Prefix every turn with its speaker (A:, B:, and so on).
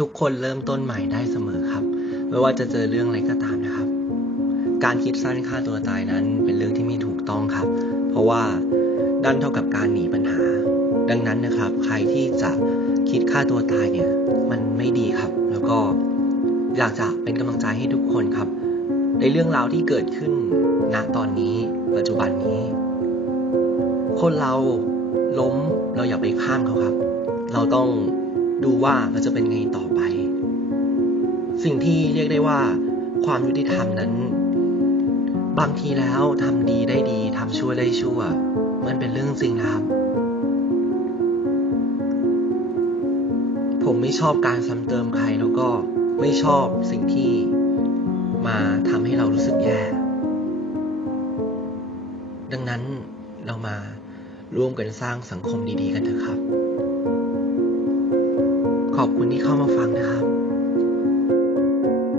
A: ทุกคนเริ่มต้นใหม่ได้เสมอครับ ไม่ว่าจะเจอเรื่องอะไรก็ตามนะครับ การคิดสั้นฆ่าตัวตายนั้นเป็นเรื่องที่ไม่ถูกต้องครับ เพราะว่าดันเท่ากับการหนีปัญหา ดังนั้นนะครับ ใครที่จะคิดฆ่าตัวตายเนี่ยมันไม่ดีครับ แล้วก็อยากจะเป็นกำลังใจให้ทุกคนครับ ในเรื่องราวที่เกิดขึ้นณตอนนี้ ปัจจุบันนี้ คนเราล้มเราอย่าไปข้ามเขาครับ เราต้อง ดูว่าเราจะเป็นไงต่อไป สิ่งที่เรียกได้ว่าความยุติธรรมนั้น บางทีแล้วทำดีได้ดีทำชั่วได้ชั่ว มันเป็นเรื่องจริงนะครับ ผมไม่ชอบการซ้ำเติมใครแล้วก็ไม่ชอบสิ่งที่มาทำให้เรารู้สึกแย่ ดังนั้นเรามาร่วมกันสร้างสังคมดีๆกันเถอะครับ ขอบคุณที่เข้ามาฟังนะครับ